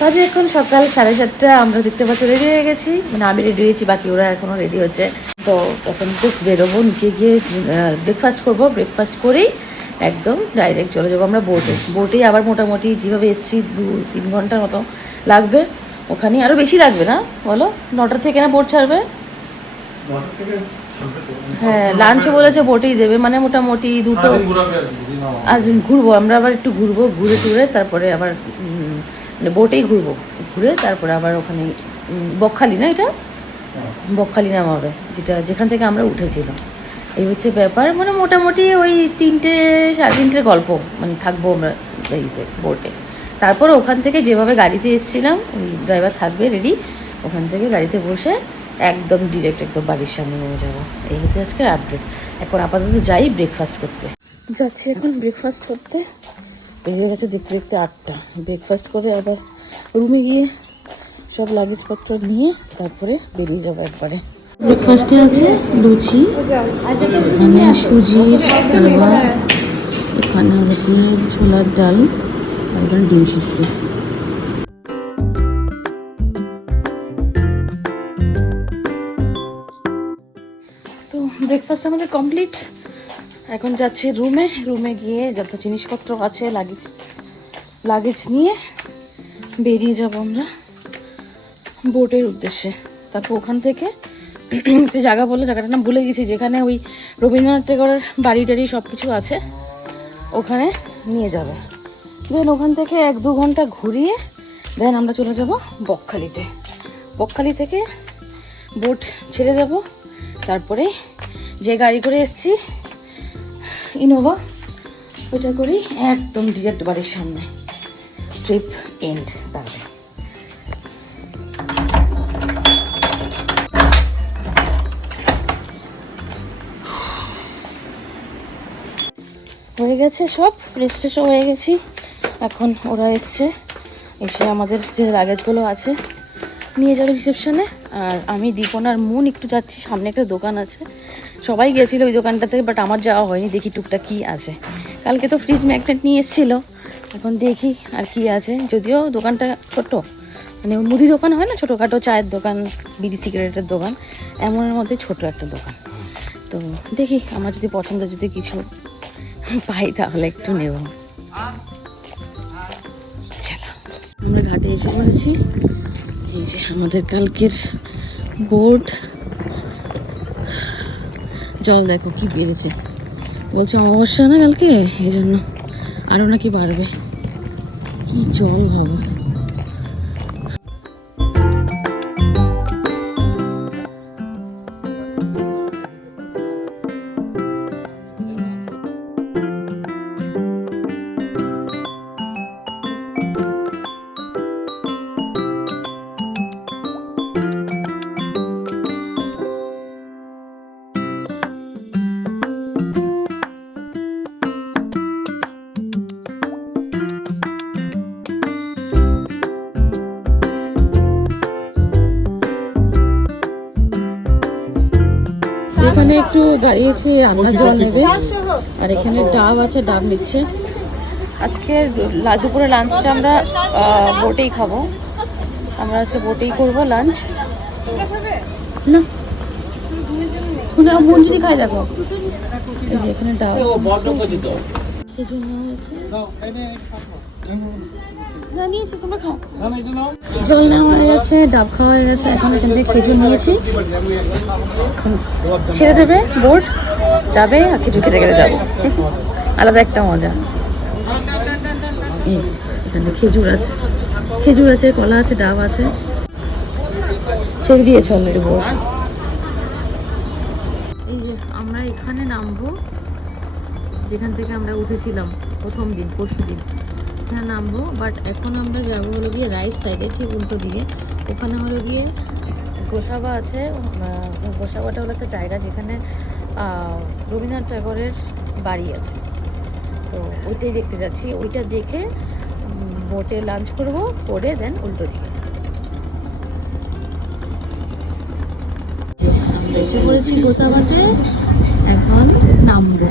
কাজে এখন সকাল সাড়ে সাতটা আমরা দেখতে পাচ্ছি রেডি হয়ে গেছি। মানে আমি রেডি হয়েছি বাকি ওরা এখনও রেডি হচ্ছে। তো এখন জাস্ট বেরোবো নিচে গিয়ে ব্রেকফাস্ট করব। ব্রেকফাস্ট করেই একদম ডাইরেক্ট চলে যাব আমরা বোটে বোটেই আবার মোটামুটি যেভাবে এসছি দু তিন ঘণ্টার মতো লাগবে। ওখানে আরও বেশি লাগবে না? বলো নটা থেকে না বোট ছাড়বে? হ্যাঁ লাঞ্চও বলেছে বোটেই দেবে মানে মোটামুটি দুটো আর ঘুরবো আমরা আবার একটু ঘুরবো ঘুরে টুরে তারপরে আবার মানে বোটেই ঘুরবো। ঘুরে তারপরে আবার ওখানে বকখালি না এটা? বকখালি নাম হবে, যেটা যেখান থেকে আমরা উঠেছিলাম। এই হচ্ছে ব্যাপার মানে মোটামুটি ওই তিনটে, সাড়ে তিনটের গল্প মানে থাকব আমরা এইতে বোটে তারপর ওখান থেকে যেভাবে গাড়িতে এসেছিলাম, ওই ড্রাইভার থাকবে রেডি ওখান থেকে গাড়িতে বসে একদম ডিরেক্ট একদম বাড়ির সামনে নেমে যাব। এই হচ্ছে আজকে আপডেট এখন আপাতত যাই ব্রেকফাস্ট করতে। যাচ্ছি এখন ব্রেকফাস্ট করতে। বেরিয়ে গেছে দেখতে দেখতে আটটা। ব্রেকফাস্ট করে আবার রুমে গিয়ে সব লাগেজপত্র নিয়ে তারপরে বেরিয়ে যাব একবারে। ব্রেকফাস্টে আছে লুচি এখানে সুজির কাবা এখানে হলো কি ছোলার ডাল আর এখানে ডিম সিদ্ধ। তো ব্রেকফাস্ট আমাদের কমপ্লিট এখন যাচ্ছি রুমে। রুমে গিয়ে যত জিনিসপত্র আছে, লাগেজ লাগেজ নিয়ে বেরিয়ে যাব আমরা বোটের উদ্দেশ্যে। তারপর ওখান থেকে যে জায়গা বলল, জায়গাটার নাম ভুলে গেছি, যেখানে ওই রবীন্দ্রনাথ টেগরের বাড়ি টাড়ি সব কিছু আছে, ওখানে নিয়ে যাবে। দেন ওখান থেকে এক দু ঘণ্টা ঘুরিয়ে দেন আমরা চলে যাব বকখালিতে। বকখালি থেকে বোট ছেড়ে যাব, তারপরে যে গাড়ি করে এসেছি ইনোভা ওইটা করি একদম ডিরেক্ট বাড়ির সামনে। ট্রিপ এন্ড তাহলে। হয়ে গেছে সব রেজিস্ট্রেশন হয়ে গেছি। এখন ওরা এসছে, এসে আমাদের যে লাগেজগুলো আছে, নিয়ে যাবে রিসেপশনে আর আমি দীপনার মন একটু যাচ্ছি, সামনে একটা দোকান আছে। সবাই গেছিল ওই দোকানটা থেকে বাট আমার যাওয়া হয়নি। দেখি টুকটা কি আছে। কালকে তো ফ্রিজ ম্যাগনেট নিয়ে এসেছিল। এখন দেখি আর কি আছে। যদিও দোকানটা ছোট মানে মুদি দোকান হয় না, ছোটোখাটো চায়ের দোকান, বিড়ি সিগারেটের দোকান। এমনের মধ্যে ছোট একটা দোকান। তো দেখি, আমার যদি পছন্দ যদি কিছু পাই তাহলে একটু নেব। আমরা ঘাটে এসে পড়েছি। এই যে আমাদের কালকের বোর্ড জল দেখো কি বেড়েছে বলছে অমাবস্যা না কালকে? এই জন্য আরও নাকি বাড়বে। কি জল হবে এখানে একটু দাঁড়িয়েছি রান্নার জল নেবে। আর এখানে ডাব আছে ডাব নিচ্ছে। আজকে দুপুরে লাঞ্চটা আমরা বোটেই খাব। আমরা আজকে বোটেই করব লাঞ্চ। না। শুনে বোন যদি খাই দেখো। এখানে ডাব। খেজুর নেওয়া হয়েছে জল নেওয়া হয়ে গেছে ডাব খাওয়া হয়ে গেছে এখন এখান থেকে খেজুর নিয়েছি। ছেড়ে দেবে বোর্ড যাবে আর খেজুর খেতে খেতে যাব। আলাদা একটা মজা। এখানে খেজুর আছে। খেজুর আছে কলা আছে ডাব আছে। ছেড়ে দিয়েছে অলরেডি বোর্ড এই যে আমরা এখানে নামবো। যেখান থেকে আমরা উঠেছিলাম প্রথম দিন পরশু দিন। এখানে নামবো বাট এখন আমরা যাব হলো গিয়ে রাইট সাইডে ঠিক উল্টো দিকে। ওখানে হলো গিয়ে গোসাবা আছে গোসাবাটা হলো একটা জায়গা যেখানে রবীন্দ্রনাথ ঠাকুরের বাড়ি আছে। তো ওইটাই দেখতে যাচ্ছি, ওইটা দেখে বোটে লাঞ্চ করব, করে দেন উল্টো দিকে। এসে পড়েছি গোসাবাতে, এখন নামবো।